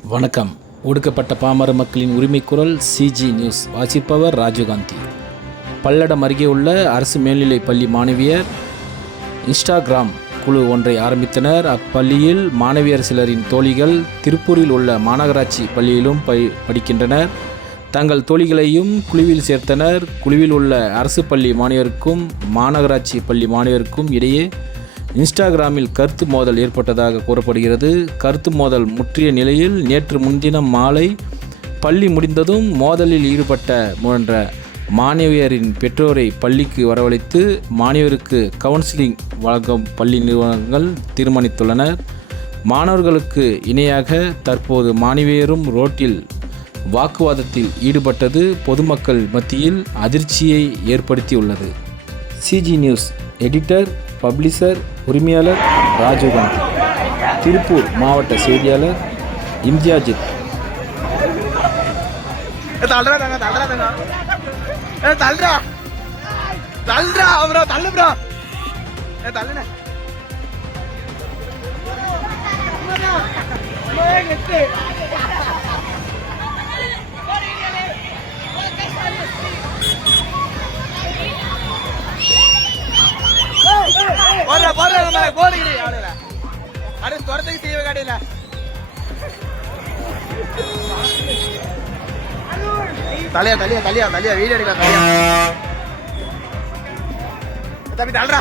வணக்கம். ஒடுக்கப்பட்ட பாமர மக்களின் உரிமை குரல் சிஜி நியூஸ். வாசிப்பவர் ராஜீவ்காந்தி. பல்லடம் அருகே உள்ள அரசு மேல்நிலைப் பள்ளி மாணவியர் இன்ஸ்டாகிராம் குழு ஒன்றை ஆரம்பித்தனர். அப்பள்ளியில் மாணவியர் சிலரின் தோழிகள் திருப்பூரில் உள்ள மாநகராட்சி பள்ளியிலும் படிக்கின்றனர். தங்கள் தோழிகளையும் குழுவில் சேர்த்தனர். குழுவில் உள்ள அரசு பள்ளி மாணவியருக்கும் மாநகராட்சி பள்ளி மாணவியருக்கும் இடையே இன்ஸ்டாகிராமில் கருத்து மோதல் ஏற்பட்டதாக கூறப்படுகிறது. கருத்து மோதல் முற்றிய நிலையில் நேற்று முன்தினம் மாலை பள்ளி முடிந்ததும் மோதலில் முயன்ற மாணவியரின் பெற்றோரை பள்ளிக்கு வரவழைத்து மாணவியருக்கு கவுன்சிலிங் வழங்கும் பள்ளி நிறுவனங்கள் தீர்மானித்துள்ளனர். மாணவர்களுக்கு இணையாக தற்போது மாணவியரும் ரோட்டில் வாக்குவாதத்தில் ஈடுபட்டது பொதுமக்கள் மத்தியில் அதிர்ச்சியை ஏற்படுத்தியுள்ளது. சிஜி நியூஸ் எடிட்டர், பப்ளிஷர், உரிமையாளர் ராஜீவ்காந்தி. திருப்பூர் மாவட்ட செய்தியாளர் இம்தியாஜித். தலையா வீடியோ எடுக்கலாம். தலையா தம்பி தள்ளுறா.